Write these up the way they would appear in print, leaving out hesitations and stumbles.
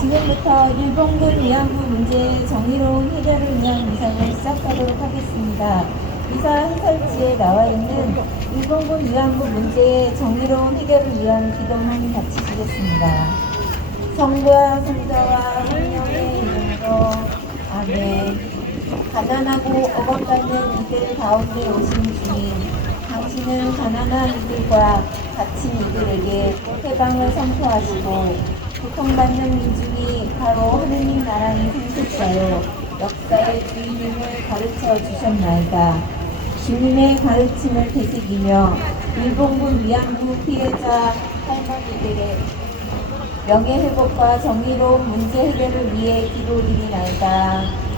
지금부터 일본군 위안부 문제의 정의로운 해결을 위한 미사를 시작하도록 하겠습니다. 미사 해설지에 나와 있는 일본군 위안부 문제의 정의로운 해결을 위한 기도문 바치시겠습니다. 성부와 성자와 성령의 이름으로 아멘. 가난하고 억압받는 이들 가운데 오신 주님, 당신은 가난한 이들과 갇힌 이들에게 해방을 선포하시고 고통받는 민중이 바로 하느님 나라의 생속자요 역사의 주인임을 가르쳐 주셨나이다. 주님의 가르침을 되새기며 일본군 위안부 피해자 할머니들의 명예회복과 정의로운 문제 해결을 위해 기도드리나이다.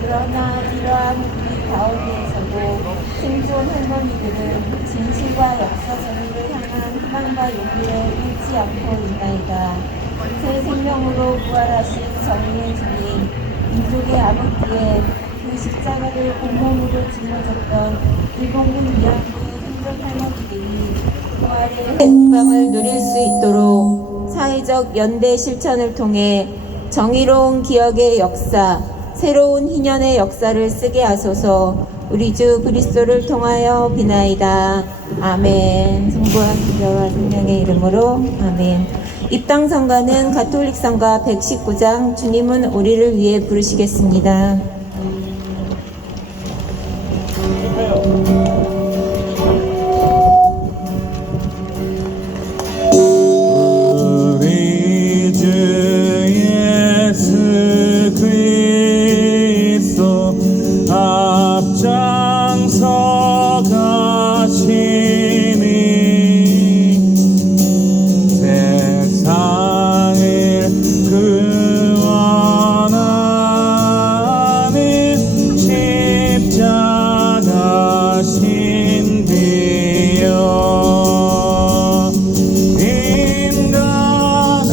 그러나 이러한 우리 가운데에서도 생존 할머니들은 진실과 역사 정의를 향한 희망과 용기를 잃지 않고 있나이다. 새 생명으로 부활하신 정의의 주님, 민족의 암흑기에 그 십자가를 온몸으로 짊어졌던 일본군 위안부 생존 할머니들이 부활의 행방을 누릴 수 있도록 사회적 연대 실천을 통해 정의로운 기억의 역사, 새로운 희년의 역사를 쓰게 하소서. 우리 주 그리스도를 통하여 비나이다. 아멘. 성부와 성자와 성령의 이름으로 아멘. 입당성가는 가톨릭성가 119장 주님은 우리를 위해 부르시겠습니다. 앞장서 가시니 세상을 구원하는 십자가 신비여 인간의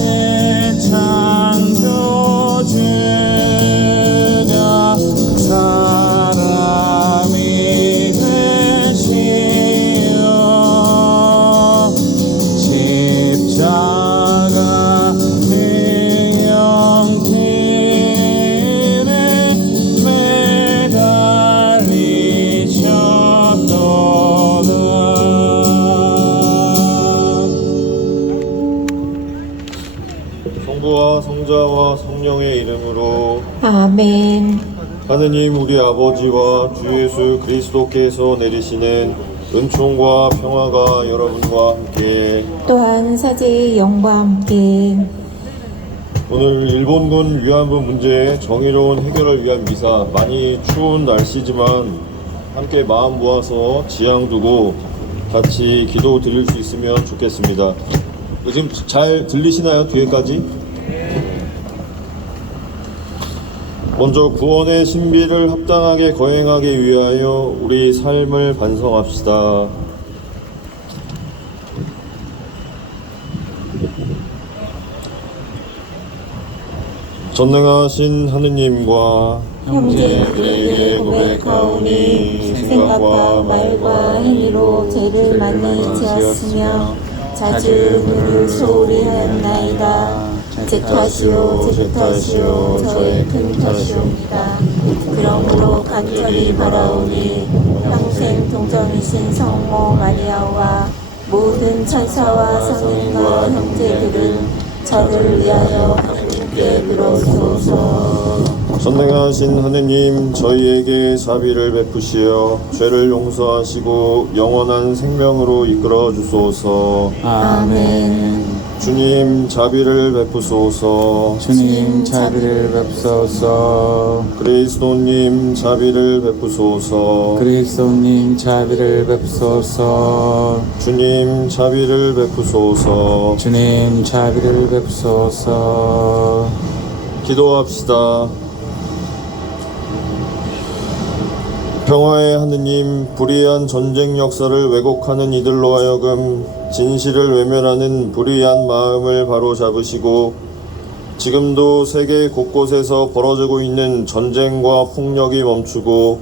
창조주가 사람이 되시어 십자가 능력길에 매달리셨도다. 성부와 성자와 성령의 이름으로 아멘. 하느님 우리 아버지와 주 예수 그리스도께서 내리시는 은총과 평화가 여러분과 함께 또한 사제의 영과 함께 오늘 일본군 위안부 문제의 정의로운 해결을 위한 미사, 많이 추운 날씨지만 함께 마음 모아서 지향 두고 같이 기도 드릴 수 있으면 좋겠습니다. 지금 잘 들리시나요? 뒤에까지? 먼저 구원의 신비를 합당하게 거행하기 위하여 우리 삶을 반성합시다. 전능하신 하느님과 형제들에게 고백하오니 생각과 말과 행위로 죄를 많이 지었으며 잦은 소홀히 하였나이다. 제 탓이요 제 탓이요 저의 큰 탓이옵니다. 그러므로 간절히 바라오니 평생 동정이신 성모 마리아와 모든 천사와 성인과 형제들은 저를 위하여 하느님께 빌어주소서. 전능하신 하느님, 저희에게 자비를 베푸시어 죄를 용서하시고 영원한 생명으로 이끌어 주소서. 아멘. 주님, 자비를 베푸소서. 주님 자비를 베푸소서. 그리스도님, 자비를 베푸소서. 그리스도님 자비를 베푸소서. 주님, 자비를 베푸소서. 주님 자비를 베푸소서. 기도합시다. 평화의 하느님, 불의한 전쟁 역사를 왜곡하는 이들로 하여금 진실을 외면하는 불의한 마음을 바로잡으시고 지금도 세계 곳곳에서 벌어지고 있는 전쟁과 폭력이 멈추고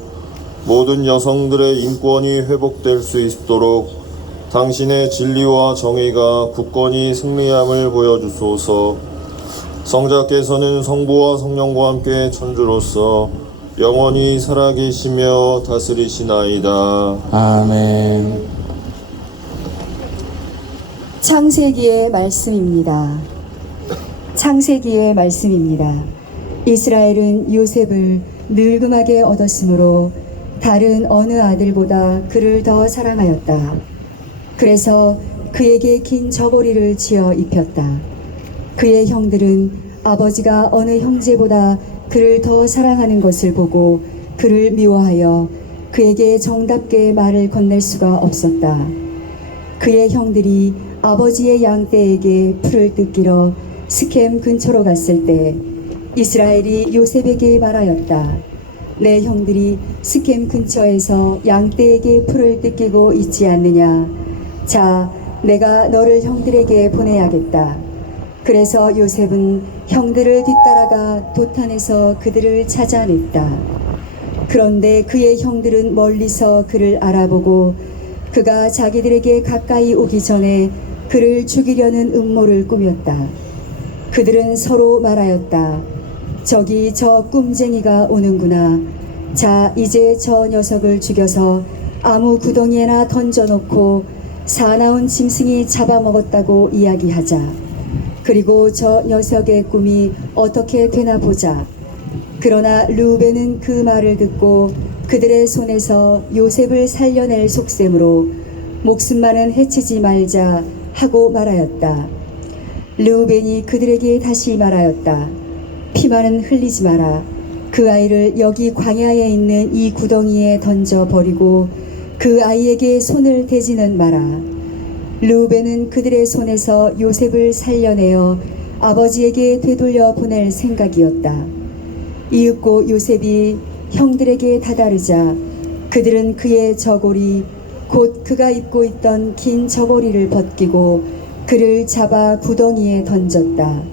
모든 여성들의 인권이 회복될 수 있도록 당신의 진리와 정의가 굳건히 승리함을 보여주소서. 성자께서는 성부와 성령과 함께 천주로서 영원히 살아계시며 다스리시나이다. 아멘. 창세기의 말씀입니다. 창세기의 말씀입니다. 이스라엘은 요셉을 늙음하게 얻었으므로 다른 어느 아들보다 그를 더 사랑하였다. 그래서 그에게 긴 저고리를 지어 입혔다. 그의 형들은 아버지가 어느 형제보다 그를 더 사랑하는 것을 보고 그를 미워하여 그에게 정답게 말을 건넬 수가 없었다. 그의 형들이 아버지의 양떼에게 풀을 뜯기러 스켐 근처로 갔을 때 이스라엘이 요셉에게 말하였다. 내 형들이 스켐 근처에서 양떼에게 풀을 뜯기고 있지 않느냐. 자, 내가 너를 형들에게 보내야겠다. 그래서 요셉은 형들을 뒤따라가 도탄에서 그들을 찾아냈다. 그런데 그의 형들은 멀리서 그를 알아보고 그가 자기들에게 가까이 오기 전에 그를 죽이려는 음모를 꾸몄다. 그들은 서로 말하였다. 저기 저 꿈쟁이가 오는구나. 자, 이제 저 녀석을 죽여서 아무 구덩이에나 던져놓고 사나운 짐승이 잡아먹었다고 이야기하자. 그리고 저 녀석의 꿈이 어떻게 되나 보자. 그러나 르우벤은 그 말을 듣고 그들의 손에서 요셉을 살려낼 속셈으로 목숨만은 해치지 말자 하고 말하였다. 르우벤이 그들에게 다시 말하였다. 피만은 흘리지 마라. 그 아이를 여기 광야에 있는 이 구덩이에 던져버리고 그 아이에게 손을 대지는 마라. 르우벤은 그들의 손에서 요셉을 살려내어 아버지에게 되돌려 보낼 생각이었다. 이윽고 요셉이 형들에게 다다르자 그들은 그의 저고리 곧 그가 입고 있던 긴 저고리를 벗기고 그를 잡아 구덩이에 던졌다.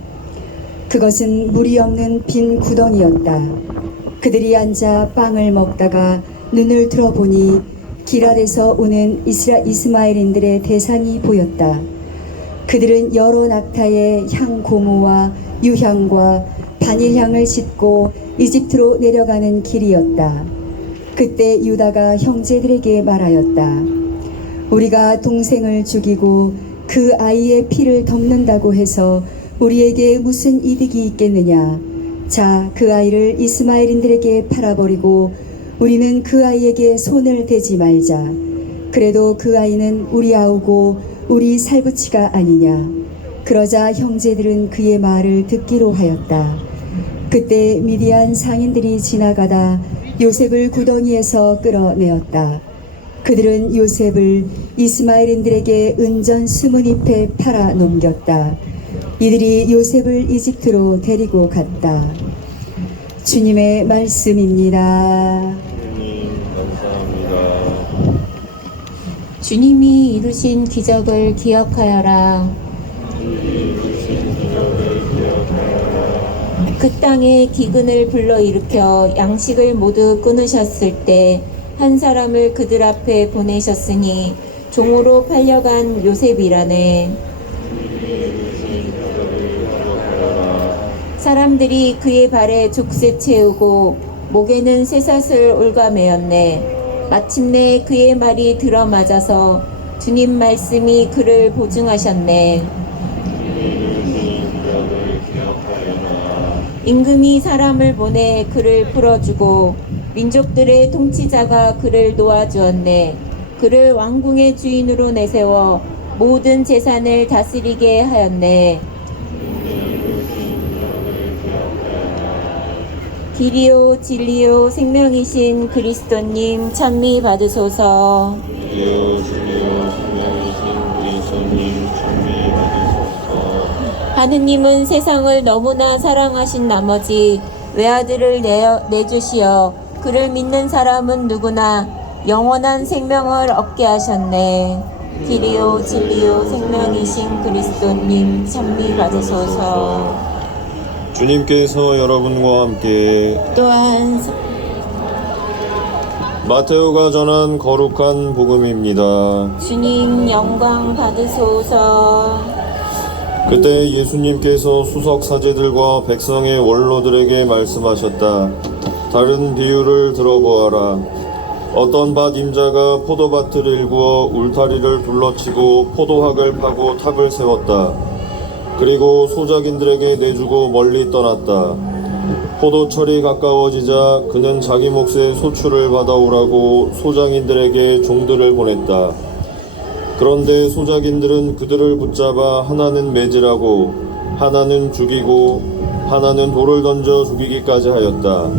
그것은 물이 없는 빈 구덩이였다. 그들이 앉아 빵을 먹다가 눈을 들어보니 길 아래서 오는 이스마엘인들의 대상이 보였다. 그들은 여러 낙타의 향 고무와 유향과 바닐향을 싣고 이집트로 내려가는 길이었다. 그때 유다가 형제들에게 말하였다. 우리가 동생을 죽이고 그 아이의 피를 덮는다고 해서 우리에게 무슨 이득이 있겠느냐. 자, 그 아이를 이스마엘인들에게 팔아버리고 우리는 그 아이에게 손을 대지 말자. 그래도 그 아이는 우리 아우고 우리 살부치가 아니냐. 그러자 형제들은 그의 말을 듣기로 하였다. 그때 미디안 상인들이 지나가다 요셉을 구덩이에서 끌어내었다. 그들은 요셉을 이스마엘인들에게 은전 20잎에 팔아 넘겼다. 이들이 요셉을 이집트로 데리고 갔다. 주님의 말씀입니다. 주님, 감사합니다. 주님이 이루신 기적을 기억하여라. 그 땅에 기근을 불러일으켜 양식을 모두 끊으셨을 때 한 사람을 그들 앞에 보내셨으니 종으로 팔려간 요셉이라네. 사람들이 그의 발에 족쇄 채우고 목에는 쇠사슬 올가매었네. 마침내 그의 말이 들어맞아서 주님 말씀이 그를 보증하셨네. 임금이 사람을 보내 그를 풀어주고 민족들의 통치자가 그를 도와주었네. 그를 왕궁의 주인으로 내세워 모든 재산을 다스리게 하였네. 길이요 진리요 생명이신 그리스도님 찬미 받으소서. 하느님은 세상을 너무나 사랑하신 나머지 외아들을 내주시어 그를 믿는 사람은 누구나 영원한 생명을 얻게 하셨네. 길이요 진리요 생명이신 그리스도님 찬미 받으소서. 주님께서 여러분과 함께 또한 마테오가 전한 거룩한 복음입니다. 주님 영광 받으소서. 그때 예수님께서 수석 사제들과 백성의 원로들에게 말씀하셨다. 다른 비유를 들어보아라. 어떤 밭 임자가 포도밭을 일구어 울타리를 둘러치고 포도학을 파고 탑을 세웠다. 그리고 소작인들에게 내주고 멀리 떠났다. 포도철이 가까워지자 그는 자기 몫의 소출을 받아오라고 소장인들에게 종들을 보냈다. 그런데 소작인들은 그들을 붙잡아 하나는 매질하고 하나는 죽이고 하나는 돌을 던져 죽이기까지 하였다.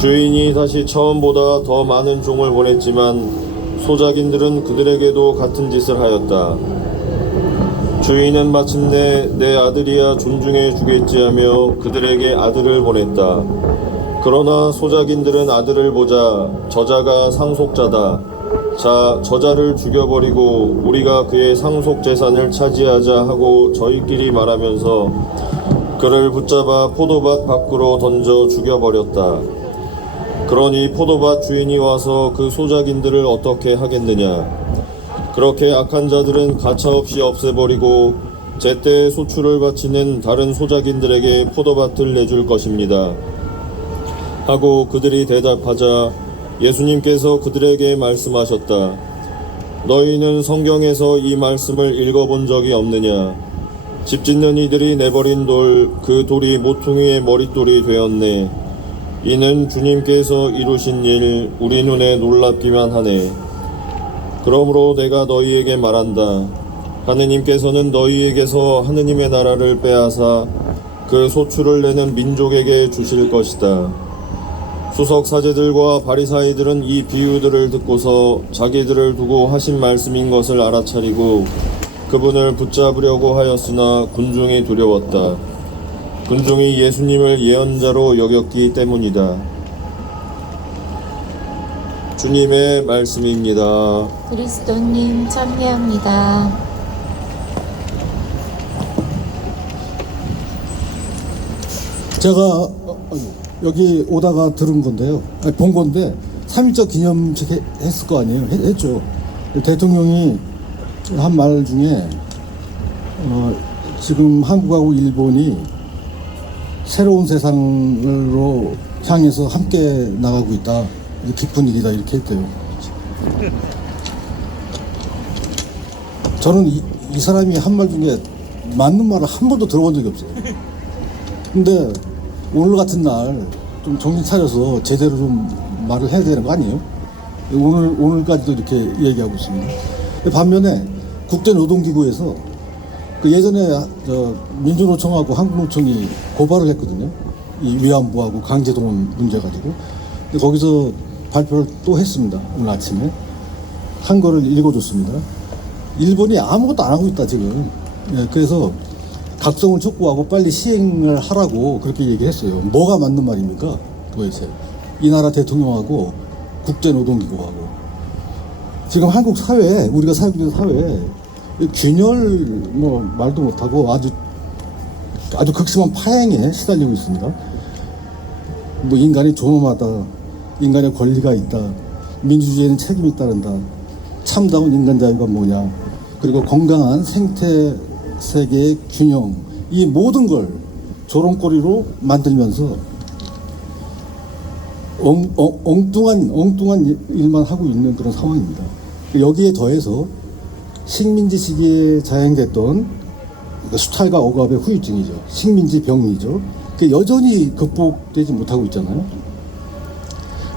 주인이 다시 처음보다 더 많은 종을 보냈지만 소작인들은 그들에게도 같은 짓을 하였다. 주인은 마침내 내 아들이야 존중해 주겠지 하며 그들에게 아들을 보냈다. 그러나 소작인들은 아들을 보자 저자가 상속자다. 자, 저자를 죽여버리고 우리가 그의 상속 재산을 차지하자 하고 저희끼리 말하면서 그를 붙잡아 포도밭 밖으로 던져 죽여버렸다. 그러니 포도밭 주인이 와서 그 소작인들을 어떻게 하겠느냐. 그렇게 악한 자들은 가차없이 없애버리고 제때 소출을 바치는 다른 소작인들에게 포도밭을 내줄 것입니다. 하고 그들이 대답하자 예수님께서 그들에게 말씀하셨다. 너희는 성경에서 이 말씀을 읽어본 적이 없느냐. 집 짓는 이들이 내버린 돌, 그 돌이 모퉁이의 머릿돌이 되었네. 이는 주님께서 이루신 일, 우리 눈에 놀랍기만 하네. 그러므로 내가 너희에게 말한다. 하느님께서는 너희에게서 하느님의 나라를 빼앗아 그 소출을 내는 민족에게 주실 것이다. 수석 사제들과 바리사이들은 이 비유들을 듣고서 자기들을 두고 하신 말씀인 것을 알아차리고 그분을 붙잡으려고 하였으나 군중이 두려웠다. 군중이 예수님을 예언자로 여겼기 때문이다. 주님의 말씀입니다. 그리스도님 찬미합니다. 제가 여기 오다가 들은 건데요. 아니, 본 건데 3.1절 기념식 했을 거 아니에요. 했죠. 대통령이 한 말 중에 지금 한국하고 일본이 새로운 세상으로 향해서 함께 나가고 있다. 기쁜 일이다 이렇게 했대요. 저는 이 사람이 한 말 중에 맞는 말을 한 번도 들어본 적이 없어요. 근데 오늘 같은 날 좀 정신 차려서 제대로 좀 말을 해야 되는 거 아니에요? 오늘까지도 이렇게 얘기하고 있습니다. 반면에 국제노동기구에서 그 예전에 민주노총하고 한국노총이 고발을 했거든요. 이 위안부하고 강제동원 문제 가지고. 근데 거기서 발표를 또 했습니다. 오늘 아침에 한 거를 읽어줬습니다. 일본이 아무것도 안 하고 있다 지금. 예, 그래서 각성을 촉구하고 빨리 시행을 하라고 그렇게 얘기했어요. 뭐가 맞는 말입니까? 도대체 이 나라 대통령하고 국제노동기구하고 지금 한국 사회에 우리가 살고 있는 사회에 균열 뭐 말도 못하고 아주 아주 극심한 파행에 시달리고 있습니다. 뭐 인간이 존엄하다, 인간의 권리가 있다, 민주주의에는 책임이 따른다, 참다운 인간 자유가 뭐냐, 그리고 건강한 생태 세계의 균형, 이 모든 걸 조롱거리로 만들면서 엉뚱한 일만 하고 있는 그런 상황입니다. 여기에 더해서 식민지 시기에 자행됐던 수탈과 억압의 후유증이죠. 식민지 병리죠. 그게 여전히 극복되지 못하고 있잖아요.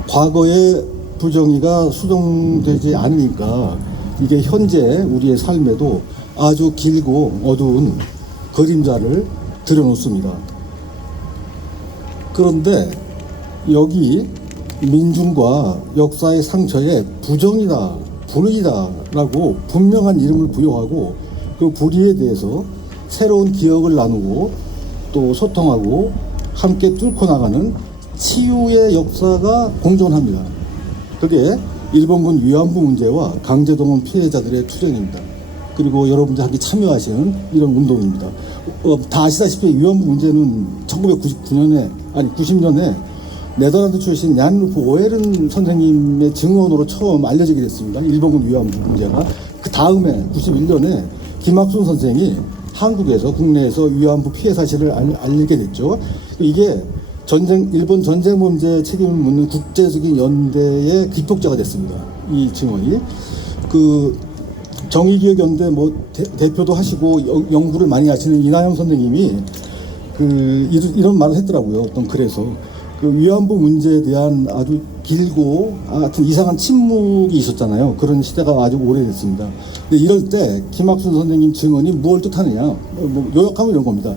과거의 부정의가 수정되지 않으니까 이게 현재 우리의 삶에도 아주 길고 어두운 그림자를 들여놓습니다. 그런데 여기 민중과 역사의 상처에 부정이다, 불의다 라고 분명한 이름을 부여하고 그 불의에 대해서 새로운 기억을 나누고 또 소통하고 함께 뚫고 나가는 치유의 역사가 공존합니다. 그게 일본군 위안부 문제와 강제동원 피해자들의 투쟁입니다. 그리고 여러분들 함께 참여하시는 이런 운동입니다. 다 아시다시피 위안부 문제는 90년에 네덜란드 출신 얀 루프 오에른 선생님의 증언으로 처음 알려지게 됐습니다. 일본군 위안부 문제가. 그 다음에 91년에 김학순 선생이 한국에서 국내에서 위안부 피해 사실을 알리게 됐죠. 이게 일본 전쟁 문제 책임을 묻는 국제적인 연대의 기폭제가 됐습니다. 이 증언이. 정의기억연대 대표도 하시고 연구를 많이 하시는 이나영 선생님이 이런 말을 했더라고요. 어떤 글에서. 위안부 문제에 대한 아주 길고 하여튼 이상한 침묵이 있었잖아요. 그런 시대가 아주 오래됐습니다. 근데 이럴 때 김학순 선생님 증언이 무엇을 뜻하느냐, 요약하면 이런 겁니다.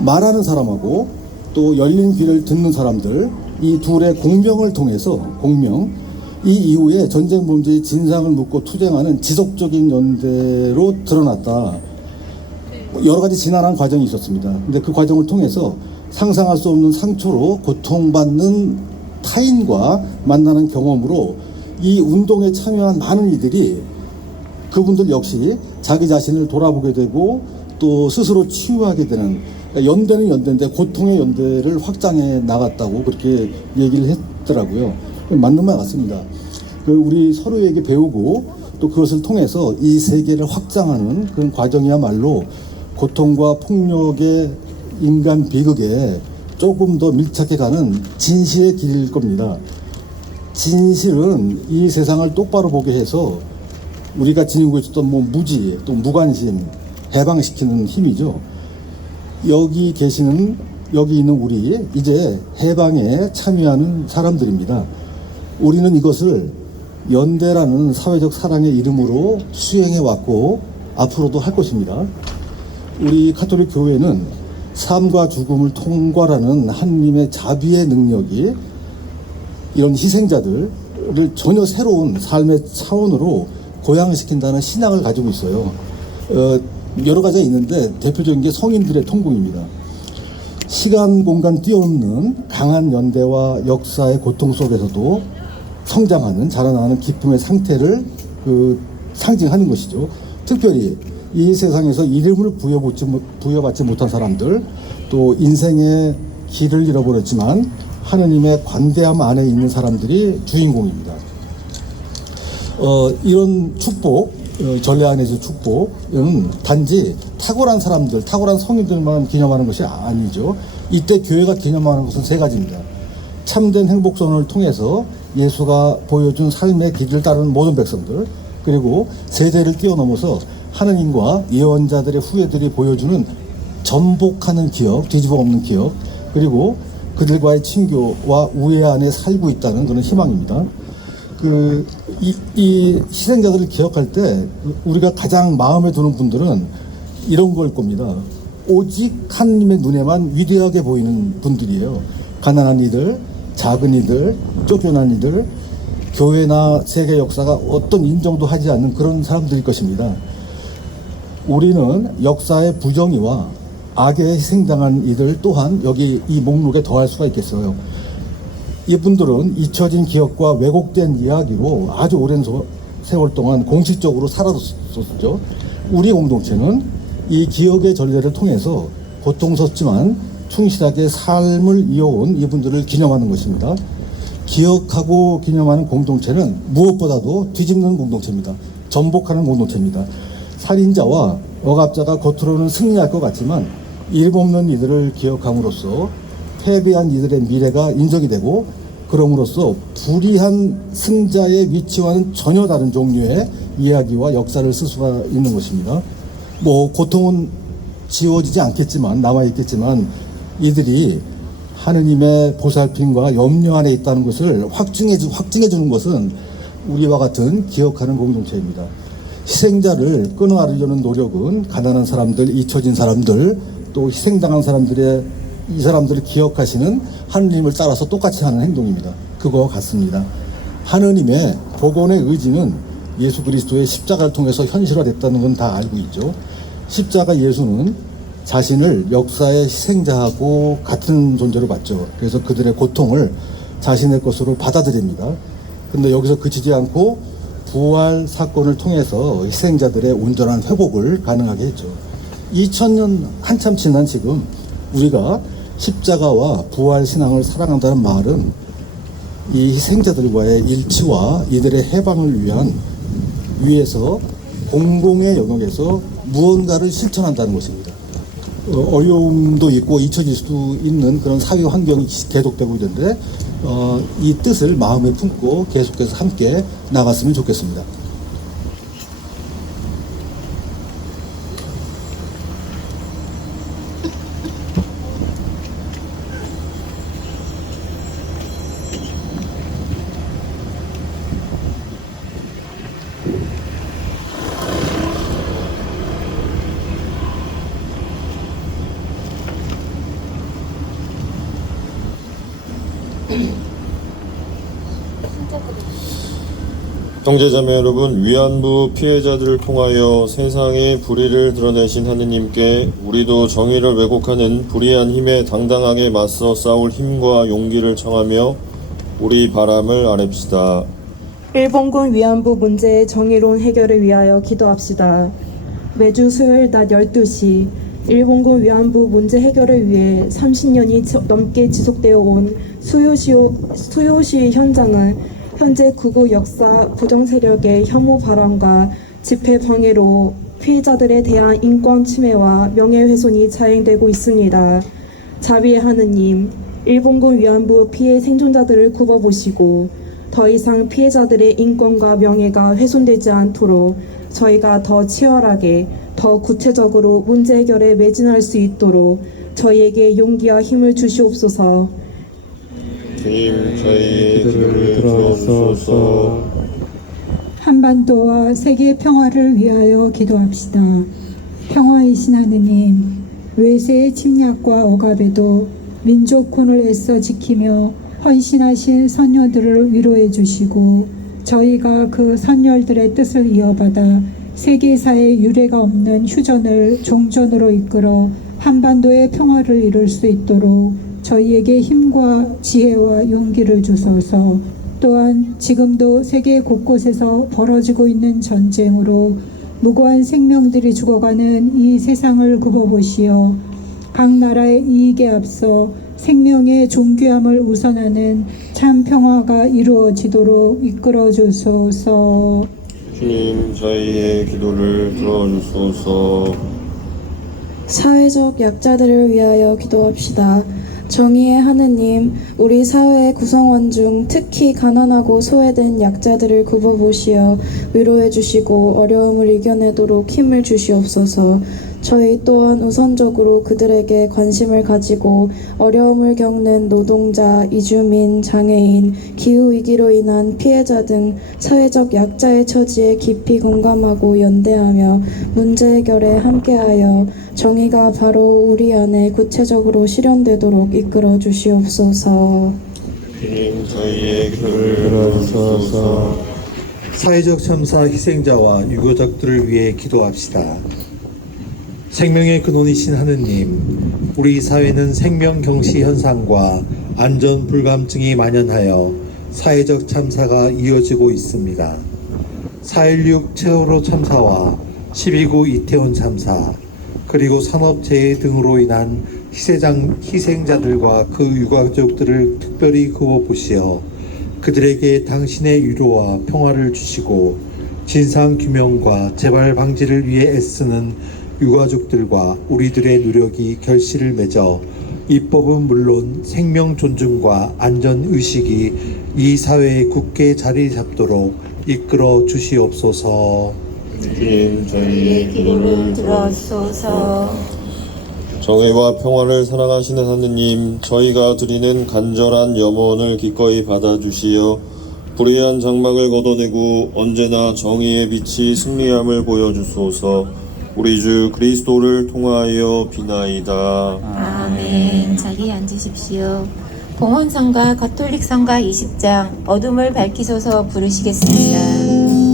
말하는 사람하고 또 열린 귀를 듣는 사람들, 이 둘의 공명을 통해서 이 이후에 전쟁 문제의 진상을 묻고 투쟁하는 지속적인 연대로 드러났다. 여러 가지 지난한 과정이 있었습니다. 근데 그 과정을 통해서 상상할 수 없는 상처로 고통받는 타인과 만나는 경험으로 이 운동에 참여한 많은 이들이 그분들 역시 자기 자신을 돌아보게 되고 또 스스로 치유하게 되는, 연대는 연대인데 고통의 연대를 확장해 나갔다고 그렇게 얘기를 했더라고요. 맞는 말 같습니다. 우리 서로에게 배우고 또 그것을 통해서 이 세계를 확장하는 그런 과정이야말로 고통과 폭력의 인간 비극에 조금 더 밀착해가는 진실의 길일 겁니다. 진실은 이 세상을 똑바로 보게 해서 우리가 지니고 있었던 무지 또 무관심 해방시키는 힘이죠. 여기 있는 우리 이제 해방에 참여하는 사람들입니다. 우리는 이것을 연대라는 사회적 사랑의 이름으로 수행해 왔고 앞으로도 할 것입니다. 우리 가톨릭 교회는 삶과 죽음을 통과하는 하느님의 자비의 능력이 이런 희생자들을 전혀 새로운 삶의 차원으로 고양시킨다는 신앙을 가지고 있어요. 여러 가지가 있는데 대표적인 게 성인들의 통곡입니다. 시간, 공간 뛰어넘는 강한 연대와 역사의 고통 속에서도 성장하는, 자라나는 기쁨의 상태를 상징하는 것이죠. 특별히 이 세상에서 이름을 부여받지 못한 사람들, 또 인생의 길을 잃어버렸지만 하느님의 관대함 안에 있는 사람들이 주인공입니다. 이런 축복, 전례 안에서 축복은 단지 탁월한 사람들, 탁월한 성인들만 기념하는 것이 아니죠. 이때 교회가 기념하는 것은 세 가지입니다. 참된 행복선을 통해서 예수가 보여준 삶의 길을 따르는 모든 백성들, 그리고 세대를 뛰어넘어서 하느님과 예언자들의 후예들이 보여주는 전복하는 기억, 뒤집어 엎는 기억, 그리고 그들과의 친교와 우애 안에 살고 있다는 그런 희망입니다. 이 희생자들을 기억할 때 우리가 가장 마음에 드는 분들은 이런 걸 겁니다. 오직 하느님의 눈에만 위대하게 보이는 분들이에요. 가난한 이들, 작은 이들, 쫓겨난 이들, 교회나 세계 역사가 어떤 인정도 하지 않는 그런 사람들일 것입니다. 우리는 역사의 부정의와 악에 희생당한 이들 또한 여기 이 목록에 더할 수가 있겠어요. 이분들은 잊혀진 기억과 왜곡된 이야기로 아주 오랜 세월 동안 공식적으로 사라졌었죠. 우리 공동체는 이 기억의 전례를 통해서 고통스럽지만 충실하게 삶을 이어온 이분들을 기념하는 것입니다. 기억하고 기념하는 공동체는 무엇보다도 뒤집는 공동체입니다. 전복하는 공동체입니다. 살인자와 억압자가 겉으로는 승리할 것 같지만 일없는 이들을 기억함으로써 패배한 이들의 미래가 인정이 되고, 그럼으로써 불의한 승자의 위치와는 전혀 다른 종류의 이야기와 역사를 쓸 수가 있는 것입니다. 고통은 지워지지 않겠지만, 남아있겠지만, 이들이 하느님의 보살핌과 염려 안에 있다는 것을 확증해 주는 것은 우리와 같은 기억하는 공동체입니다. 희생자를 끊어안으려는 노력은 가난한 사람들, 잊혀진 사람들, 또 희생당한 이 사람들을 기억하시는 하느님을 따라서 똑같이 하는 행동입니다. 그거와 같습니다. 하느님의 복원의 의지는 예수 그리스도의 십자가를 통해서 현실화됐다는 건 다 알고 있죠. 십자가 예수는 자신을 역사의 희생자하고 같은 존재로 봤죠. 그래서 그들의 고통을 자신의 것으로 받아들입니다. 근데 여기서 그치지 않고 부활 사건을 통해서 희생자들의 온전한 회복을 가능하게 했죠. 2000년 한참 지난 지금 우리가 십자가와 부활 신앙을 사랑한다는 말은 이 희생자들과의 일치와 이들의 해방을 위해서 공공의 영역에서 무언가를 실천한다는 것입니다. 어려움도 있고 잊혀질 수도 있는 그런 사회 환경이 계속되고 있는데 이 뜻을 마음에 품고 계속해서 함께 나갔으면 좋겠습니다. 형제자매 여러분, 위안부 피해자들을 통하여 세상의 불의를 드러내신 하느님께 우리도 정의를 왜곡하는 불의한 힘에 당당하게 맞서 싸울 힘과 용기를 청하며 우리 바람을 아뢰읍시다. 일본군 위안부 문제의 정의로운 해결을 위하여 기도합시다. 매주 수요일 낮 12시 일본군 위안부 문제 해결을 위해 30년이 넘게 지속되어 온 수요시 현장은 현재 극우 역사 부정 세력의 혐오 발언과 집회 방해로 피해자들에 대한 인권 침해와 명예훼손이 자행되고 있습니다. 자비의 하느님, 일본군 위안부 피해 생존자들을 굽어보시고 더 이상 피해자들의 인권과 명예가 훼손되지 않도록 저희가 더 치열하게, 더 구체적으로 문제 해결에 매진할 수 있도록 저희에게 용기와 힘을 주시옵소서. 주님, 저희의 기도를 들어주소서. 한반도와 세계 평화를 위하여 기도합시다. 평화이신 하느님, 외세의 침략과 억압에도 민족군을 애써 지키며 헌신하신 선녀들을 위로해 주시고 저희가 그 선열들의 뜻을 이어받아 세계사의 유례가 없는 휴전을 종전으로 이끌어 한반도의 평화를 이룰 수 있도록 저희에게 힘과 지혜와 용기를 주소서. 또한 지금도 세계 곳곳에서 벌어지고 있는 전쟁으로 무고한 생명들이 죽어가는 이 세상을 굽어보시어 각 나라의 이익에 앞서 생명의 존귀함을 우선하는 참 평화가 이루어지도록 이끌어 주소서. 주님, 저희의 기도를 들어주소서. 사회적 약자들을 위하여 기도합시다. 정의의 하느님, 우리 사회의 구성원 중 특히 가난하고 소외된 약자들을 굽어보시어 위로해 주시고 어려움을 이겨내도록 힘을 주시옵소서. 저희 또한 우선적으로 그들에게 관심을 가지고 어려움을 겪는 노동자, 이주민, 장애인, 기후위기로 인한 피해자 등 사회적 약자의 처지에 깊이 공감하고 연대하며 문제 해결에 함께하여 정의가 바로 우리 안에 구체적으로 실현되도록 이끌어 주시옵소서. 주님, 저희의 기도를 들어주소서. 사회적 참사 희생자와 유교적들을 위해 기도합시다. 생명의 근원이신 하느님, 우리 사회는 생명 경시 현상과 안전 불감증이 만연하여 사회적 참사가 이어지고 있습니다. 4.16 세월호 참사와 12.9 이태원 참사, 그리고 산업재해 등으로 인한 희생자들과 그 유가족들을 특별히 굽어보시어 그들에게 당신의 위로와 평화를 주시고 진상규명과 재발 방지를 위해 애쓰는 유가족들과 우리들의 노력이 결실을 맺어 입법은 물론 생명 존중과 안전 의식이 이 사회에 굳게 자리 잡도록 이끌어 주시옵소서. 주님, 저희의 기도를 들어주소서. 정의와 평화를 사랑하시는 하느님, 저희가 드리는 간절한 염원을 기꺼이 받아주시어 불의한 장막을 걷어내고 언제나 정의의 빛이 승리함을 보여주소서. 우리 주 그리스도를 통하여 비나이다. 아멘. 자리에 앉으십시오. 봉헌성가 가톨릭성가 20장 어둠을 밝히소서 부르시겠습니다.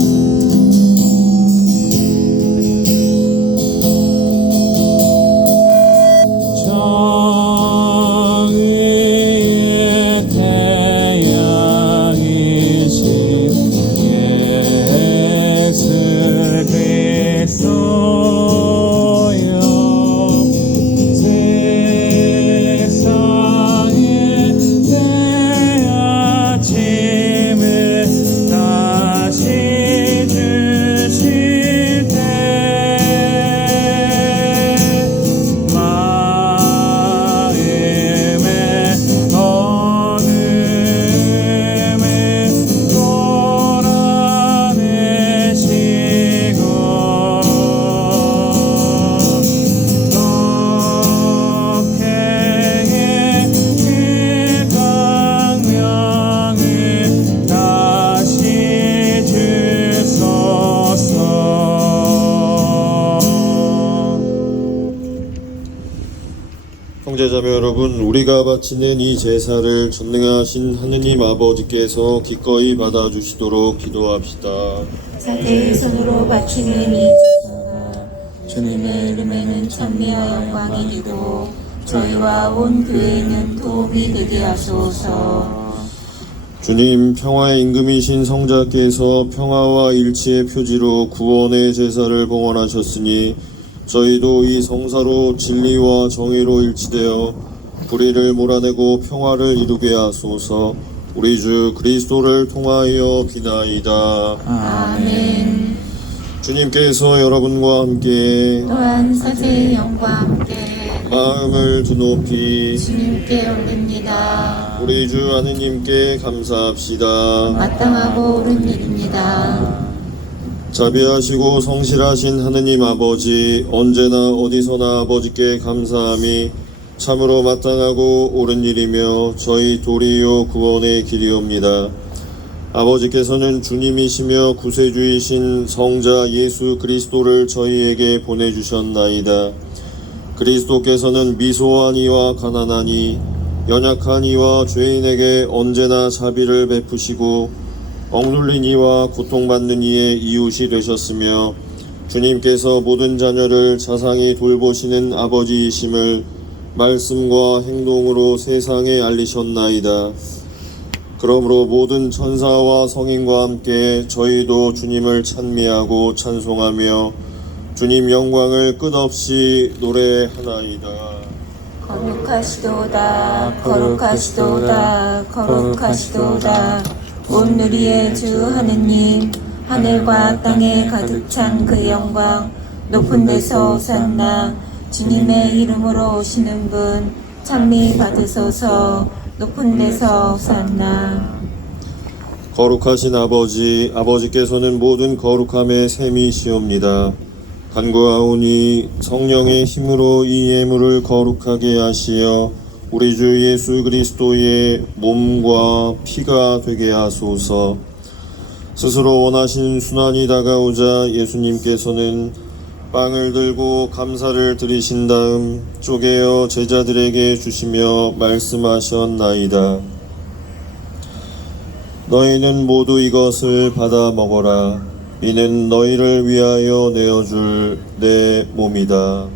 형제자매 여러분, 우리가 바치는 이 제사를 전능하신 하느님 아버지께서 기꺼이 받아주시도록 기도합시다. 자기의 손으로 바치는 이 제사가 주님의 이름에는 찬미와 영광이 되고 저희와 온 교회에는 도움이 되게 하소서. 주님, 평화의 임금이신 성자께서 평화와 일치의 표지로 구원의 제사를 봉헌하셨으니 저희도 이 성사로 진리와 정의로 일치되어 불의를 몰아내고 평화를 이루게 하소서. 우리 주 그리스도를 통하여 비나이다. 아멘. 주님께서 여러분과 함께 또한 사제의 영과 함께 마음을 두높이 주님께 올립니다. 우리 주 하느님께 감사합시다. 마땅하고 옳은 일입니다. 자비하시고 성실하신 하느님 아버지, 언제나 어디서나 아버지께 감사함이 참으로 마땅하고 옳은 일이며 저희 도리요 구원의 길이옵니다. 아버지께서는 주님이시며 구세주이신 성자 예수 그리스도를 저희에게 보내주셨나이다. 그리스도께서는 미소한 이와 가난한 이, 연약한 이와 죄인에게 언제나 자비를 베푸시고 억눌린 이와 고통받는 이의 이웃이 되셨으며 주님께서 모든 자녀를 자상히 돌보시는 아버지이심을 말씀과 행동으로 세상에 알리셨나이다. 그러므로 모든 천사와 성인과 함께 저희도 주님을 찬미하고 찬송하며 주님 영광을 끝없이 노래하나이다. 거룩하시도다 거룩하시도다 거룩하시도다 온누리의 주 하느님, 하늘과 땅에 가득 찬 그 영광, 높은 데서 오산나. 주님의 이름으로 오시는 분 찬미 받으소서. 높은 데서 오산나. 거룩하신 아버지, 아버지께서는 모든 거룩함의 셈이시옵니다. 간구하오니 성령의 힘으로 이 예물을 거룩하게 하시어 우리 주 예수 그리스도의 몸과 피가 되게 하소서. 스스로 원하신 순환이 다가오자 예수님께서는 빵을 들고 감사를 드리신 다음 쪼개어 제자들에게 주시며 말씀하셨나이다. 너희는 모두 이것을 받아 먹어라. 이는 너희를 위하여 내어줄 내 몸이다.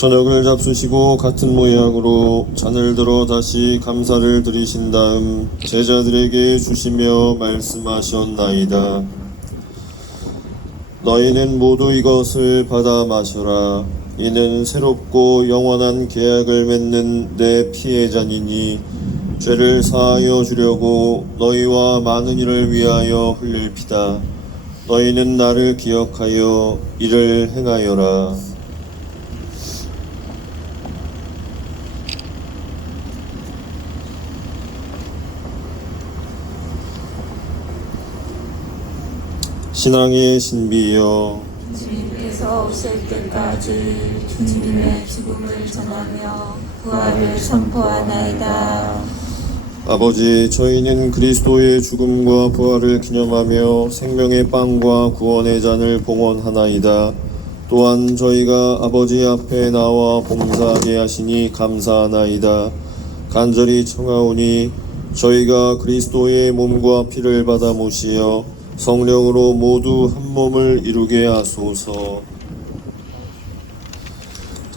저녁을 잡수시고 같은 모양으로 잔을 들어 다시 감사를 드리신 다음 제자들에게 주시며 말씀하셨나이다. 너희는 모두 이것을 받아 마셔라. 이는 새롭고 영원한 계약을 맺는 내 피의 잔이니 죄를 사하여 주려고 너희와 많은 이를 위하여 흘릴 피다. 너희는 나를 기억하여 이를 행하여라. 신앙의 신비여, 주님께서 오실 때까지 주님의 죽음을 전하며 부활을 선포하나이다. 아버지, 저희는 그리스도의 죽음과 부활을 기념하며 생명의 빵과 구원의 잔을 봉헌하나이다. 또한 저희가 아버지 앞에 나와 봉사하게 하시니 감사하나이다. 간절히 청하오니 저희가 그리스도의 몸과 피를 받아 모시어 성령으로 모두 한 몸을 이루게 하소서.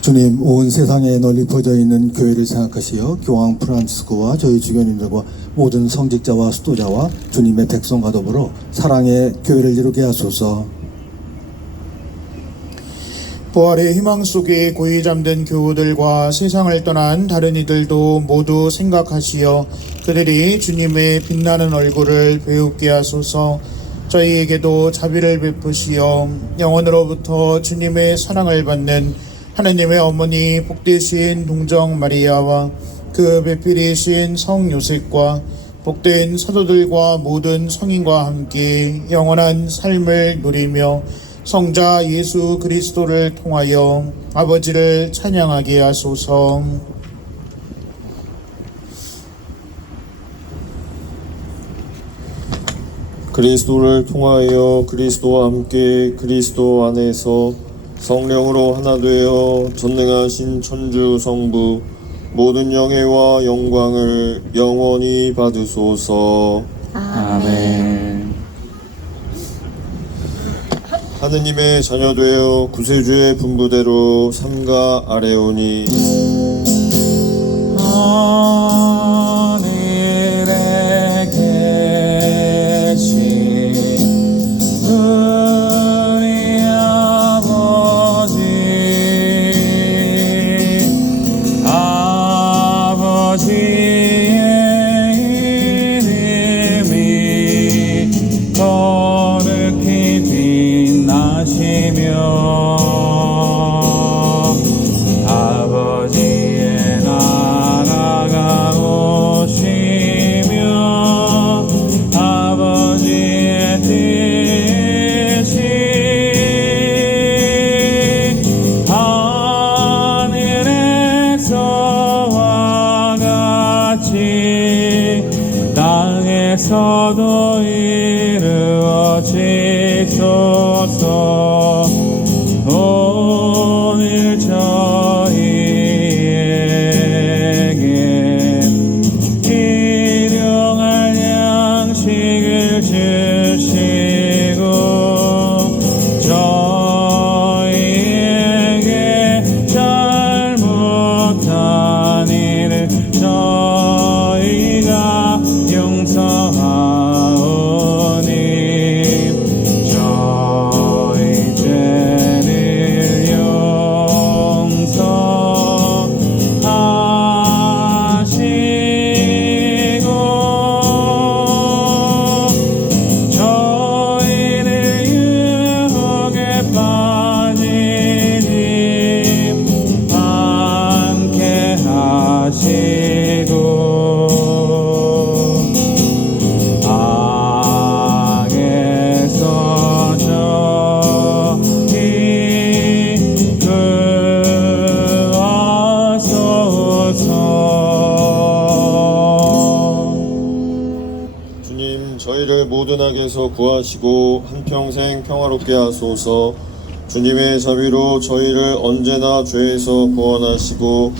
주님, 온 세상에 널리 퍼져 있는 교회를 생각하시어 교황 프란치스코와 저희 주교님들과 모든 성직자와 수도자와 주님의 백성과 더불어 사랑의 교회를 이루게 하소서. 부활의 희망 속에 고이 잠든 교우들과 세상을 떠난 다른 이들도 모두 생각하시어 그들이 주님의 빛나는 얼굴을 배우게 하소서. 저희에게도 자비를 베푸시어 영원으로부터 주님의 사랑을 받는 하느님의 어머니 복되신 동정 마리아와 그 배필이신 성 요셉과 복된 사도들과 모든 성인과 함께 영원한 삶을 누리며 성자 예수 그리스도를 통하여 아버지를 찬양하게 하소서. 그리스도를 통하여 그리스도와 함께 그리스도 안에서 성령으로 하나 되어 전능하신 천주 성부 모든 영예와 영광을 영원히 받으소서. 아멘. 하느님의 자녀 되어 구세주의 분부대로 삼가 아뢰오니 하늘에 계신 우리 아버지, 아버지의 이름이 거룩히 빛나시며 아버지의 나라가 오시며 아버지의 뜻이 하늘에서와 같이 땅에서도 이루어지소서. 오늘 저희에게 일용할 양식을 주시고 저희에게 잘못한 일을 저희가 용서하오니 저희 죄를 용서하시고 저희를 유혹에 빠지지 않게 하시고 악에서 저희 구하소서. 주님, 저희를 모든 악에서 구하시고 한평생 평화롭게 하소서. 주님의 자비로 저희를 언제나 죄에서 구원하시고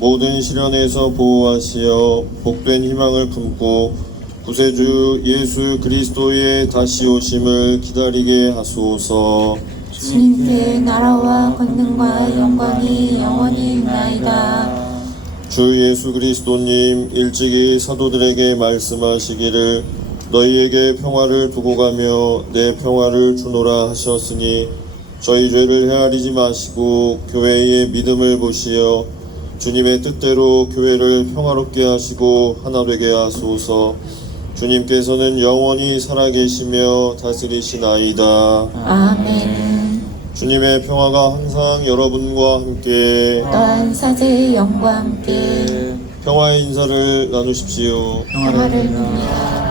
모든 시련에서 보호하시어 복된 희망을 품고 구세주 예수 그리스도의 다시 오심을 기다리게 하소서. 주님께 나라와 권능과 영광이 영원히 있나이다. 주 예수 그리스도님 일찍이 사도들에게 말씀하시기를 너희에게 평화를 두고 가며 내 평화를 주노라 하셨으니 저희 죄를 헤아리지 마시고 교회의 믿음을 보시어 주님의 뜻대로 교회를 평화롭게 하시고 하나 되게 하소서. 주님께서는 영원히 살아계시며 다스리시나이다. 아멘. 주님의 평화가 항상 여러분과 함께 또한 사제의 영과 함께 평화의 인사를 나누십시오. 평화를 빕니다.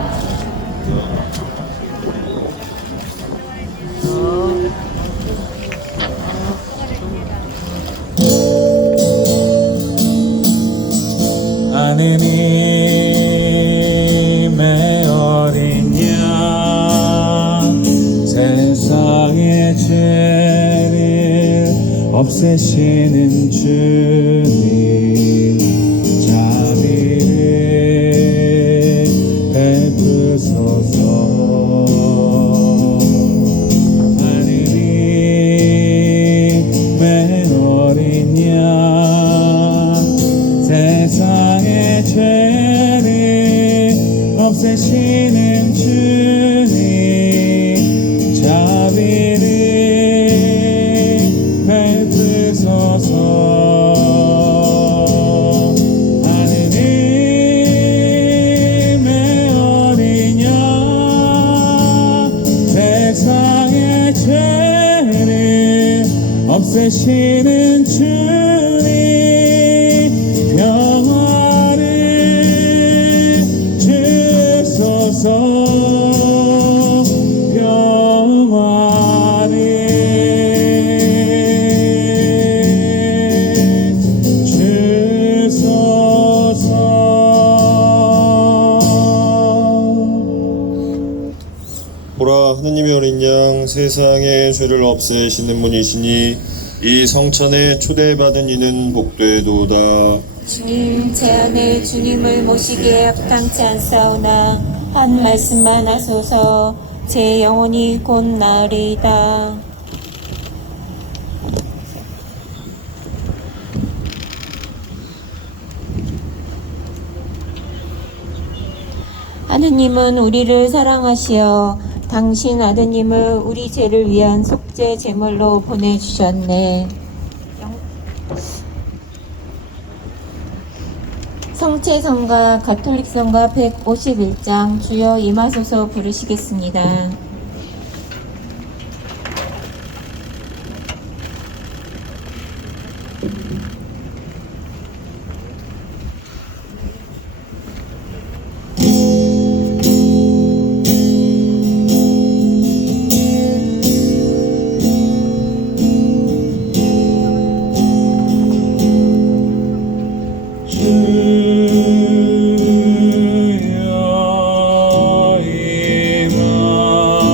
하느님의 어린 양 세상의 죄를 없애시는 주님 자비를 베푸소서. 하느님의 어린 양 세상의 죄를 없애시는 주님 자비를 베푸소서. 하느님의 어린 양 세상의 죄를 없애시는 주님 평화를 주소서. 평화를 주소서. 보라 하느님의 어린 양 세상의 죄를 없애시는 분이시니 이 성찬에 초대받은 이는 복되도다. 주님 제 안에 주님을 모시기에 합당치 않사오나 한 말씀만 하소서. 제 영혼이 곧 나으리이다. 하느님은 우리를 사랑하시어 당신 아드님을 우리 죄를 위한 속죄 제물로 보내주셨네. 성체성가 가톨릭성가 151장 주여 임하소서 부르시겠습니다. 주여 임하소서.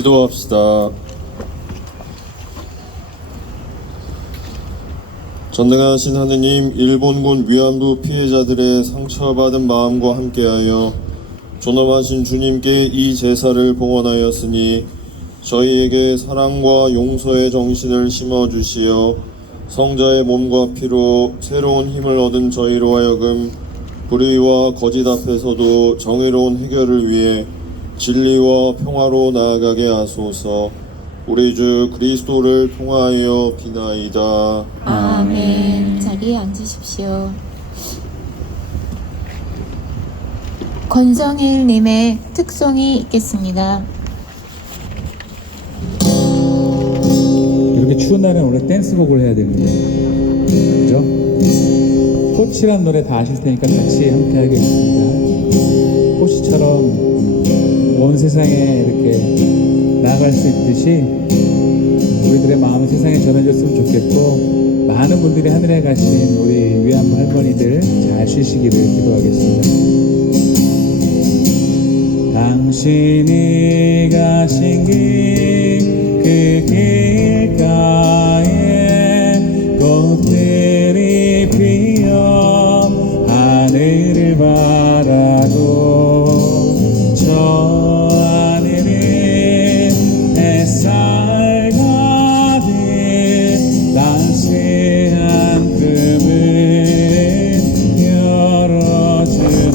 기도합시다. 전능하신 하느님, 일본군 위안부 피해자들의 상처받은 마음과 함께하여 존엄하신 주님께 이 제사를 봉헌하였으니 저희에게 사랑과 용서의 정신을 심어주시어 성자의 몸과 피로 새로운 힘을 얻은 저희로 하여금 불의와 거짓 앞에서도 정의로운 해결을 위해 진리와 평화로 나아가게 하소서. 우리 주 그리스도를 통하여 비나이다. 아멘. 자리에 앉으십시오. 권성일님의 특송이 있겠습니다. 이렇게 추운 날엔 원래 댄스곡을 해야 되는 거예요. 그죠? 꽃이란 노래 다 아실 테니까 같이 함께 하겠습니다. 꽃이처럼 온 세상에 이렇게 나아갈 수 있듯이 우리들의 마음이 세상에 전해졌으면 좋겠고, 많은 분들이 하늘에 가신 우리 위안부 할머니들 잘 쉬시기를 기도하겠습니다. 당신이 가신 길 그 길가에 꽃들이 피어 하늘을 바라고 저 하늘은 햇살 가득 따스한 꿈을 열어주네.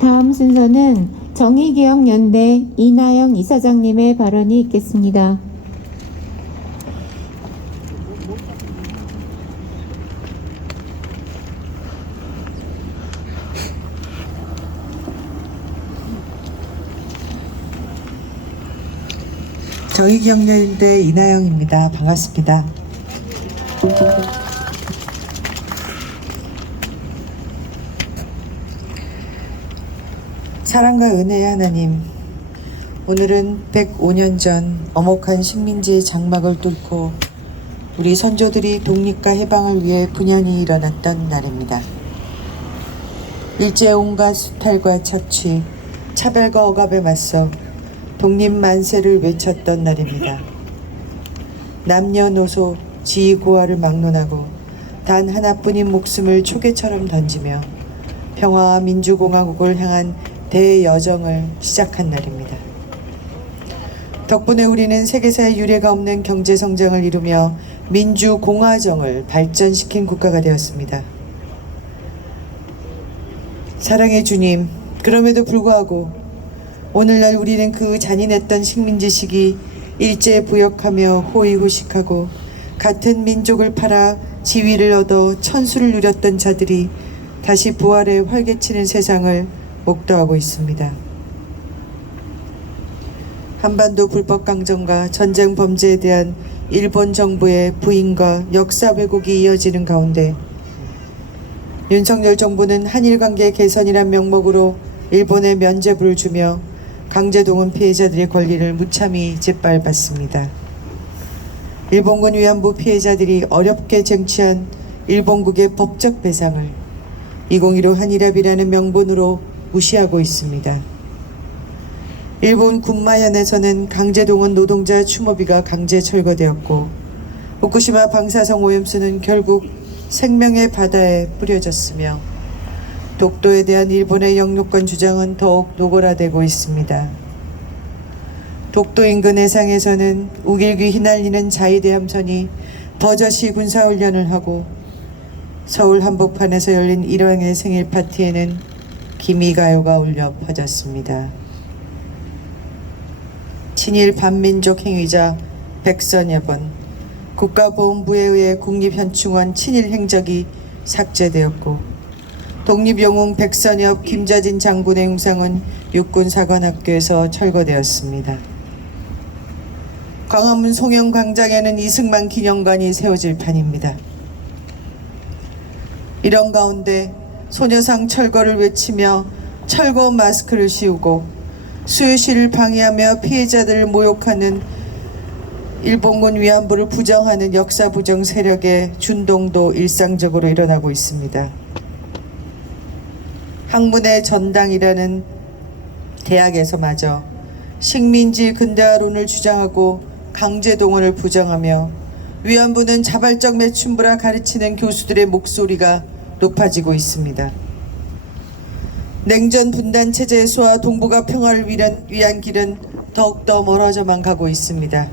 다음 순서는 정의기억연대 이나영 이사장님의 발언이 있겠습니다. 정의기억연대 이나영입니다. 반갑습니다. 사랑과 은혜의 하나님, 오늘은 105년 전 엄혹한 식민지의 장막을 뚫고 우리 선조들이 독립과 해방을 위해 분연히 일어났던 날입니다. 일제의 온갖 수탈과 착취, 차별과 억압에 맞서 독립 만세를 외쳤던 날입니다. 남녀노소 지위고하를 막론하고 단 하나뿐인 목숨을 초계처럼 던지며 평화와 민주공화국을 향한 대여정을 시작한 날입니다. 덕분에 우리는 세계사에 유례가 없는 경제성장을 이루며 민주공화정을 발전시킨 국가가 되었습니다. 사랑의 주님, 그럼에도 불구하고 오늘날 우리는 그 잔인했던 식민지 시기 일제 부역하며 호의호식하고 같은 민족을 팔아 지위를 얻어 천수를 누렸던 자들이 다시 부활에 활개치는 세상을 목도하고 있습니다. 한반도 불법 강점과 전쟁 범죄에 대한 일본 정부의 부인과 역사 왜곡이 이어지는 가운데 윤석열 정부는 한일 관계 개선이란 명목으로 일본에 면죄부를 주며 강제동원 피해자들의 권리를 무참히 짓밟았습니다. 일본군 위안부 피해자들이 어렵게 쟁취한 일본국의 법적 배상을 2015 한일합의라는 명분으로 무시하고 있습니다. 일본 군마현에서는 강제동원 노동자 추모비가 강제 철거되었고 후쿠시마 방사성 오염수는 결국 생명의 바다에 뿌려졌으며 독도에 대한 일본의 영유권 주장은 더욱 노골화되고 있습니다. 독도 인근 해상에서는 우길기 휘날리는 자위대함선이 버젓이 군사훈련을 하고 서울 한복판에서 열린 일왕의 생일 파티에는 기미가요가 울려 퍼졌습니다. 친일 반민족 행위자 백선엽은 국가보훈부에 의해 국립현충원 친일 행적이 삭제되었고 독립영웅 백선엽 김자진 장군의 흉상은 육군사관학교에서 철거되었습니다. 광화문 송영광장에는 이승만 기념관이 세워질 판입니다. 이런 가운데 소녀상 철거를 외치며 철거 마스크를 씌우고 수요시를 방해하며 피해자들을 모욕하는 일본군 위안부를 부정하는 역사 부정 세력의 준동도 일상적으로 일어나고 있습니다. 학문의 전당이라는 대학에서마저 식민지 근대화론을 주장하고 강제동원을 부정하며 위안부는 자발적 매춘부라 가르치는 교수들의 목소리가 높아지고 있습니다. 냉전 분단 체제에서와 동북아 평화를 위한 길은 더욱더 멀어져만 가고 있습니다.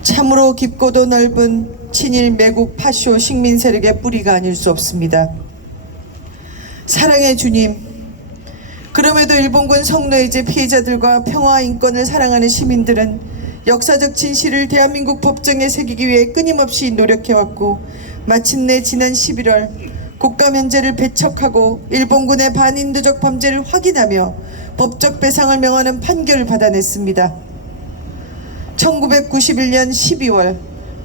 참으로 깊고도 넓은 친일 매국 파쇼 식민 세력의 뿌리가 아닐 수 없습니다. 사랑의 주님, 그럼에도 일본군 성노예제 피해자들과 평화와 인권을 사랑하는 시민들은 역사적 진실을 대한민국 법정에 새기기 위해 끊임없이 노력해왔고 마침내 지난 11월 국가 면제를 배척하고 일본군의 반인도적 범죄를 확인하며 법적 배상을 명하는 판결을 받아냈습니다. 1991년 12월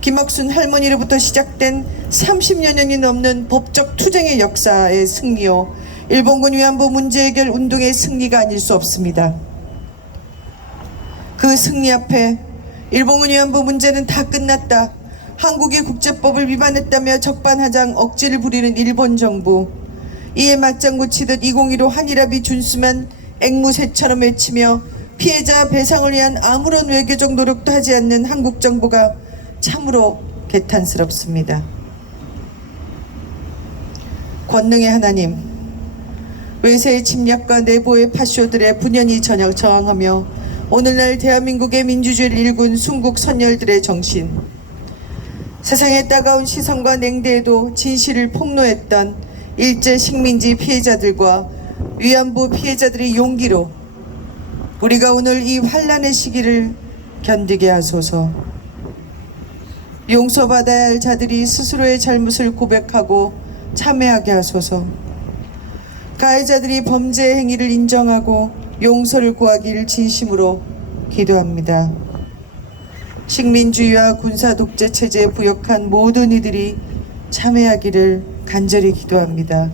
김옥순 할머니로부터 시작된 30여 년이 넘는 법적 투쟁의 역사의 승리요, 일본군 위안부 문제 해결 운동의 승리가 아닐 수 없습니다. 그 승리 앞에 일본군 위안부 문제는 다 끝났다, 한국의 국제법을 위반했다며 적반하장 억지를 부리는 일본 정부, 이에 맞장구 치듯 2015 한일합의 준수만 앵무새처럼 외치며 피해자 배상을 위한 아무런 외교적 노력도 하지 않는 한국 정부가 참으로 개탄스럽습니다. 권능의 하나님, 외세의 침략과 내부의 파쇼들의 분연히 저항하며 오늘날 대한민국의 민주주의를 일군 순국 선열들의 정신, 세상의 따가운 시선과 냉대에도 진실을 폭로했던 일제 식민지 피해자들과 위안부 피해자들의 용기로 우리가 오늘 이 환란의 시기를 견디게 하소서. 용서받아야 할 자들이 스스로의 잘못을 고백하고 참회하게 하소서. 가해자들이 범죄 행위를 인정하고 용서를 구하기를 진심으로 기도합니다. 식민주의와 군사 독재 체제에 부역한 모든 이들이 참회하기를 간절히 기도합니다.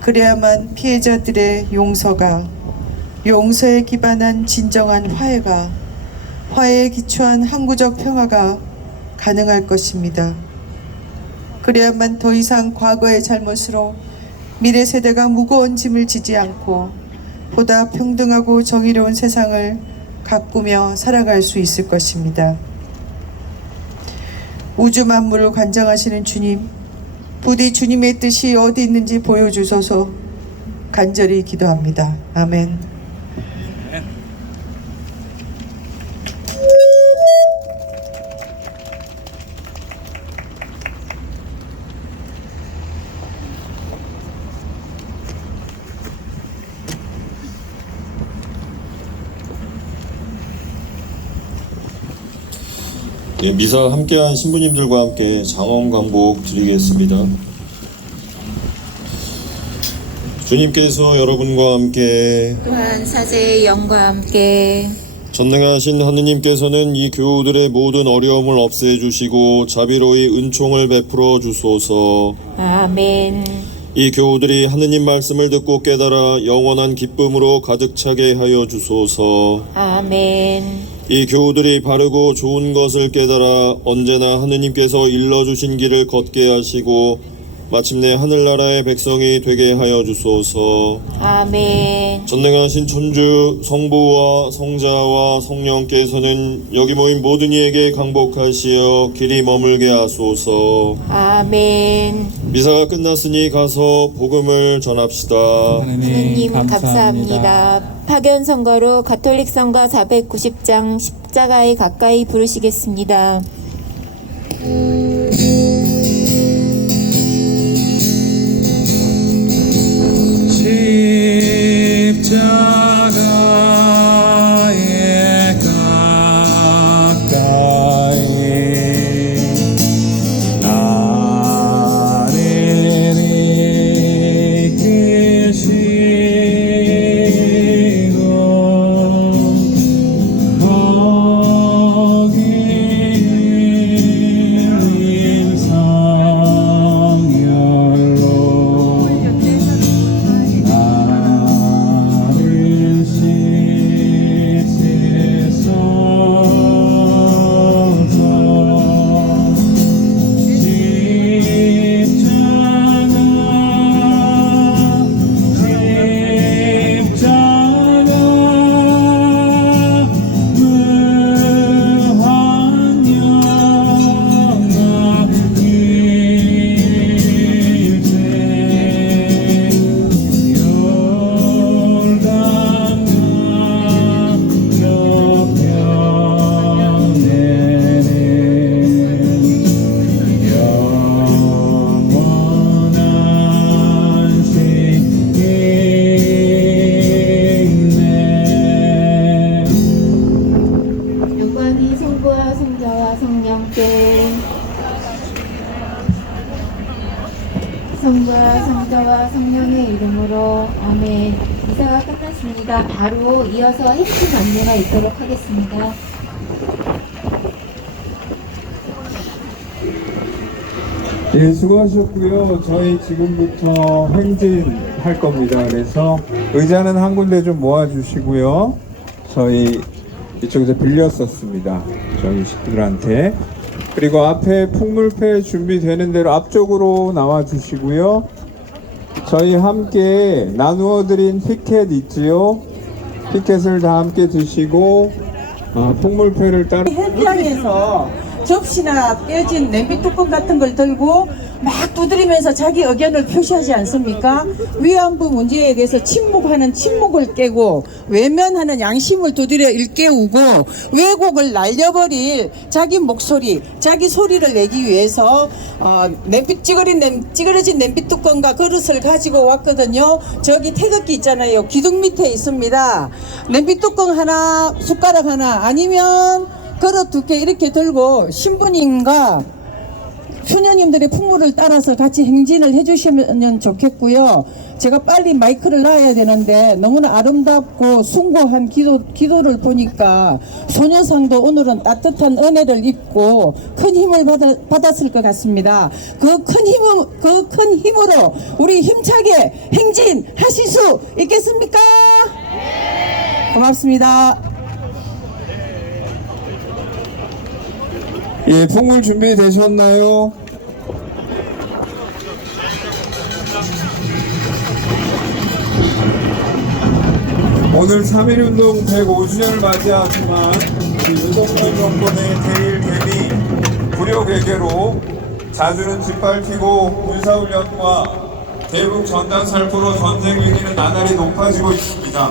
그래야만 피해자들의 용서에 기반한 진정한 화해가, 화해에 기초한 항구적 평화가 가능할 것입니다. 그래야만 더 이상 과거의 잘못으로 미래 세대가 무거운 짐을 지지 않고 보다 평등하고 정의로운 세상을 가꾸며 살아갈 수 있을 것입니다. 우주 만물을 관장하시는 주님, 부디 주님의 뜻이 어디 있는지 보여주소서 간절히 기도합니다. 아멘. 네, 미사 함께한 신부님들과 함께 장엄 강복 드리겠습니다. 주님께서 여러분과 함께 또한 사제의 영과 함께 전능하신 하느님께서는 이 교우들의 모든 어려움을 없애주시고 자비로이 은총을 베풀어 주소서. 아멘. 이 교우들이 하느님 말씀을 듣고 깨달아 영원한 기쁨으로 가득 차게 하여 주소서. 아멘. 이 교우들이 바르고 좋은 것을 깨달아 언제나 하느님께서 일러주신 길을 걷게 하시고 마침내 하늘나라의 백성이 되게 하여 주소서. 아멘. 전능하신 천주 성부와 성자와 성령께서는 여기 모인 모든 이에게 강복하시어 길이 머물게 하소서. 아멘. 미사가 끝났으니 가서 복음을 전합시다. 하느님 감사합니다. 파견 선거로 가톨릭 성가 490장 십자가에 가까이 부르시겠습니다. 십자가에 가까이 나를 이끄시고 거기 일상열로 성부와 성자와 성령의 이름으로 아멘. 미사가 끝났습니다. 바로 이어서 핵심 안내가 있도록 하겠습니다. 예, 수고하셨고요. 저희 지금부터 행진할 겁니다. 그래서 의자는 한 군데 좀 모아주시고요. 저희 이쪽에서 빌렸었습니다. 저희 식구들한테. 그리고 앞에 풍물패 준비되는 대로 앞쪽으로 나와 주시고요. 저희 함께 나누어 드린 피켓 있지요? 피켓을 다 함께 드시고 풍물패를 따로 현장에서 접시나 깨진 냄비 뚜껑 같은 걸 들고 막 두드리면서 자기 의견을 표시하지 않습니까? 위안부 문제에 대해서 침묵하는 침묵을 깨고 외면하는 양심을 두드려 일깨우고 왜곡을 날려버릴 자기 목소리, 자기 소리를 내기 위해서 찌그러진 냄비 뚜껑과 그릇을 가지고 왔거든요. 저기 태극기 있잖아요. 기둥 밑에 있습니다. 냄비 뚜껑 하나, 숟가락 하나, 아니면 그릇 2개 이렇게 들고 신부님과 수녀님들의 풍물을 따라서 같이 행진을 해주시면 좋겠고요. 제가 빨리 마이크를 놔야 되는데 너무나 아름답고 숭고한 기도를 보니까 소녀상도 오늘은 따뜻한 은혜를 입고 큰 힘을 받았을 것 같습니다. 그 큰 힘으로 우리 힘차게 행진하실 수 있겠습니까? 고맙습니다. 예, 풍물 준비되셨나요? 오늘 3.1운동 105주년을 맞이하지만 우리 윤석열 정권의 제1겜이 불효괴계로 자주는 짓밟히고 군사훈련과 대북 전단 살포로 전쟁 위기는 나날이 높아지고 있습니다.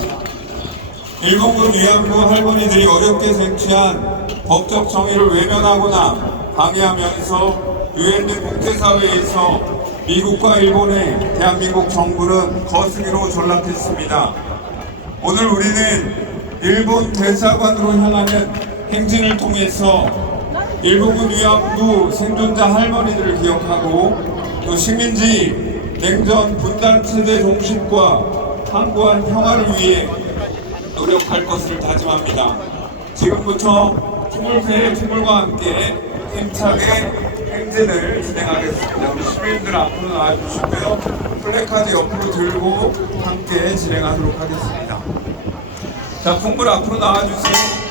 일본군 위안부 할머니들이 어렵게 쟁취한 법적 정의를 외면하거나 방해하면서 유엔 등 국제사회에서 미국과 일본의 대한민국 정부는 거스기로 전락했습니다. 오늘 우리는 일본 대사관으로 향하는 행진을 통해서 일본군 위안부 생존자 할머니들을 기억하고 또 식민지 냉전 분단 체제 종식과 항구한 평화를 위해 노력할 것을 다짐합니다. 지금부터 투물새의 투물과 함께 힘차게 행진을 진행하겠습니다. 우리 시민들 앞으로 나와주시고요. 플래카드 옆으로 들고 함께 진행하도록 하겠습니다. 자, 풍물 앞으로 나와주세요.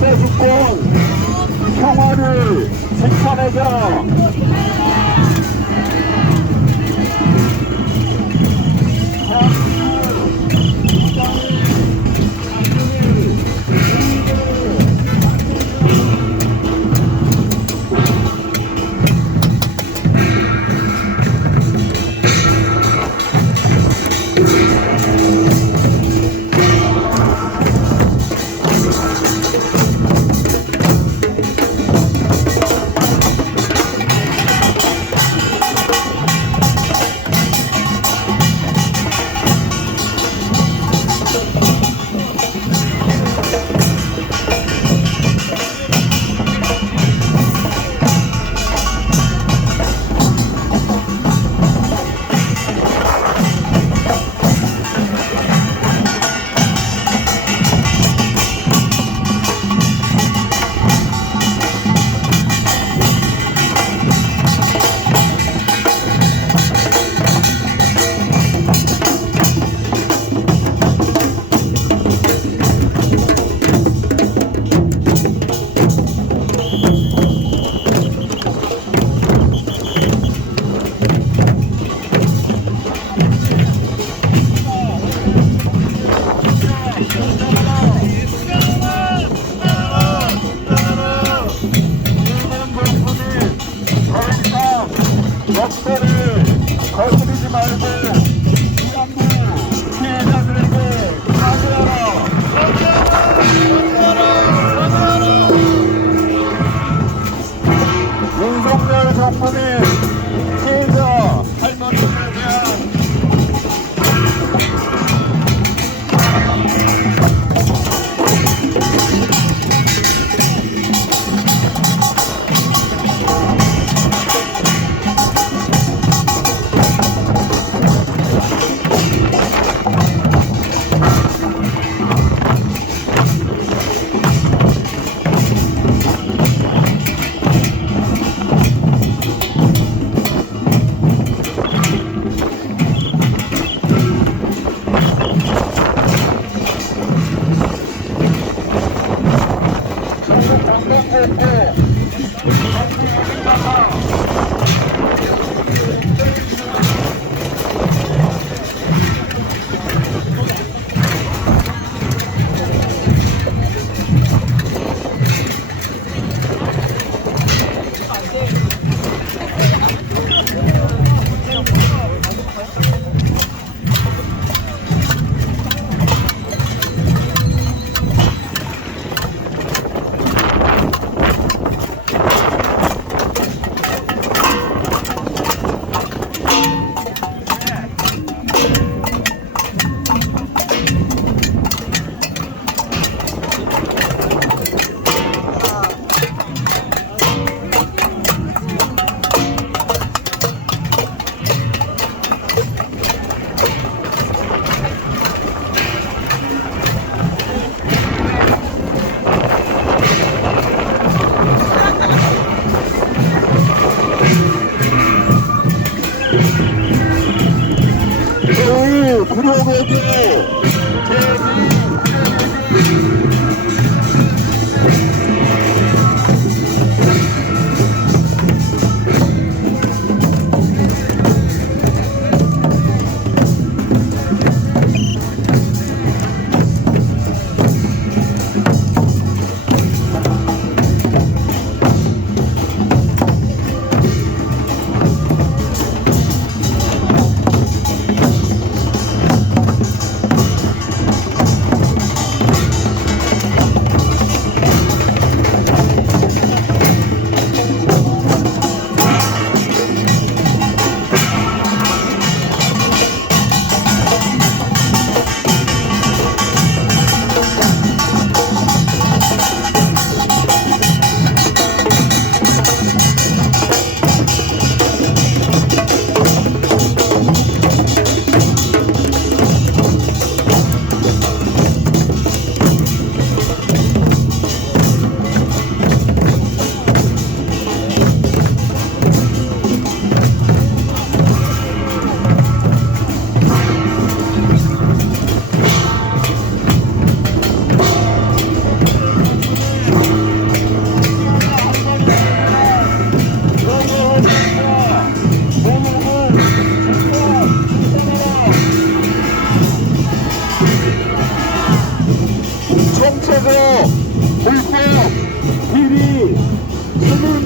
역사주권 평화를 지켜내자. 역사를 거스르지 말고 위안부 피해자들에게 사죄하라. 윤석열 정부는 피해자 할머니들에 대한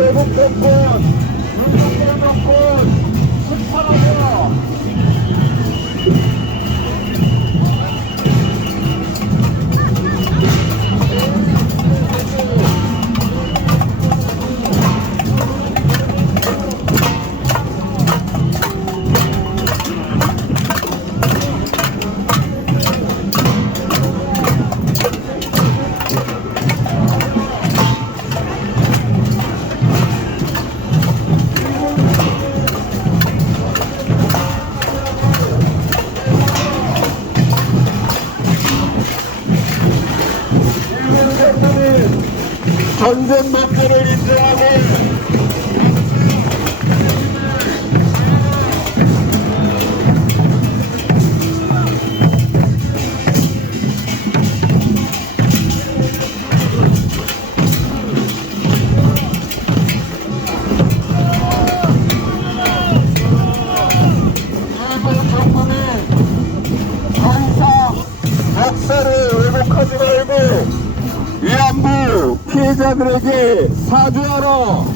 외국 정권, 윤석열 정권 심판하며 전쟁 목표를 인정하고 일본 정부는 더 이상 역사를 왜곡하지 말고 위안부 피해자들에게 사죄하라.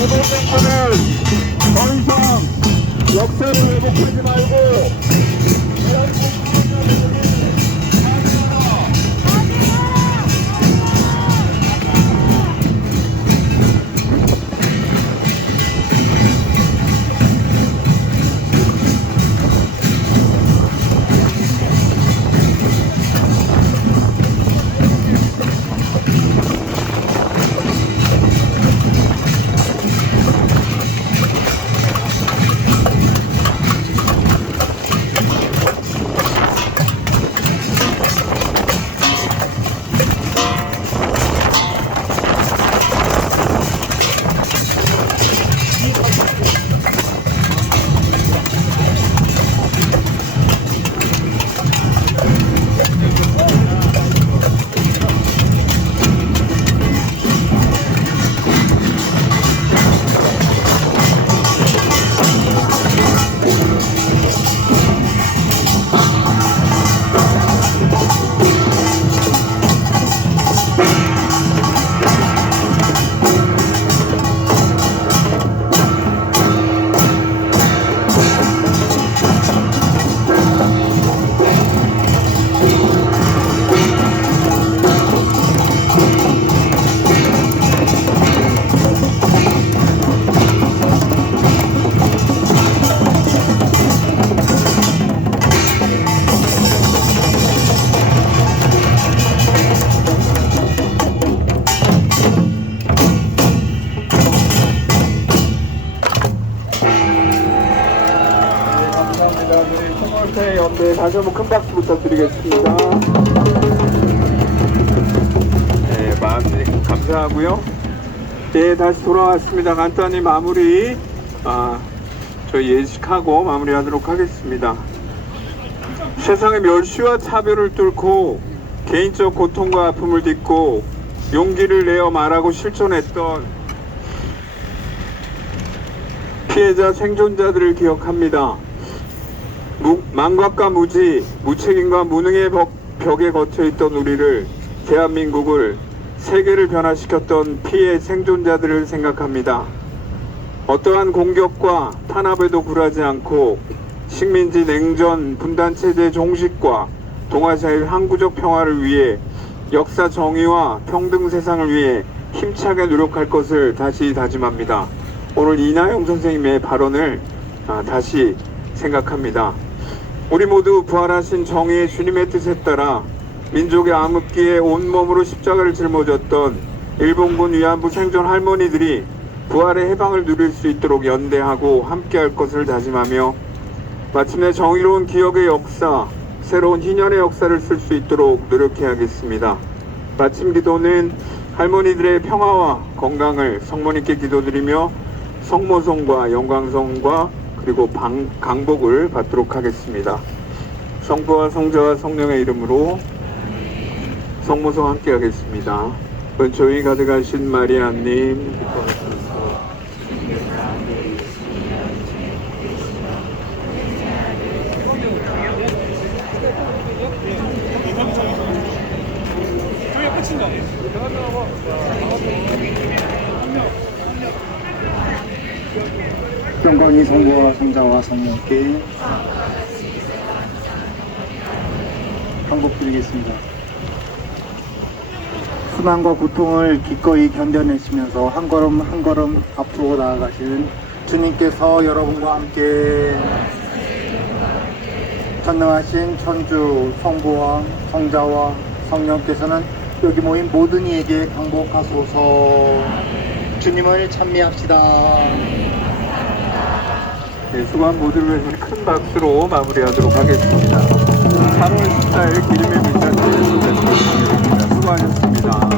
일본 정권은 더 이상 역사를 왜곡하지 말고 연대 다시 한번 큰 박수 부탁드리겠습니다. 네, 마음 감사하고요. 네, 다시 돌아왔습니다. 간단히 마무리 저희 예식하고 마무리하도록 하겠습니다. 세상의 멸시와 차별을 뚫고 개인적 고통과 아픔을 딛고 용기를 내어 말하고 실천했던 피해자 생존자들을 기억합니다. 망각과 무지, 무책임과 무능의 벽에 걷혀있던 우리를, 대한민국을, 세계를 변화시켰던 피해 생존자들을 생각합니다. 어떠한 공격과 탄압에도 굴하지 않고 식민지 냉전 분단체제 종식과 동아시아의 항구적 평화를 위해 역사 정의와 평등 세상을 위해 힘차게 노력할 것을 다시 다짐합니다. 오늘 이나영 선생님의 발언을 다시 생각합니다. 우리 모두 부활하신 정의의 주님의 뜻에 따라 민족의 암흑기에 온몸으로 십자가를 짊어졌던 일본군 위안부 생존 할머니들이 부활의 해방을 누릴 수 있도록 연대하고 함께할 것을 다짐하며 마침내 정의로운 기억의 역사, 새로운 희년의 역사를 쓸 수 있도록 노력해야겠습니다. 마침 기도는 할머니들의 평화와 건강을 성모님께 기도드리며 성모성과 영광성과 그리고 강복을 받도록 하겠습니다. 성부와 성자와 성령의 이름으로 성모성 함께 하겠습니다. 은총이 가득하신 마리아님, 영광이 성부와 성자와 성령께 경복드리겠습니다. 수난과 고통을 기꺼이 견뎌내시면서 한 걸음 한 걸음 앞으로 나아가신 주님께서 여러분과 함께 전능하신 천주 성부와 성자와 성령께서는 여기 모인 모든 이에게 강복하소서. 주님을 찬미합시다. 네, 수고한 모두를 위해서 큰 박수로 마무리하도록 하겠습니다. 8월 14일 기름의 물잔치를 소개해드리겠습니다. 수고하셨습니다.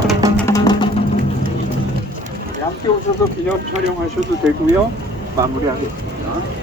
네, 함께 오셔서 기념 촬영하셔도 되고요. 마무리하겠습니다.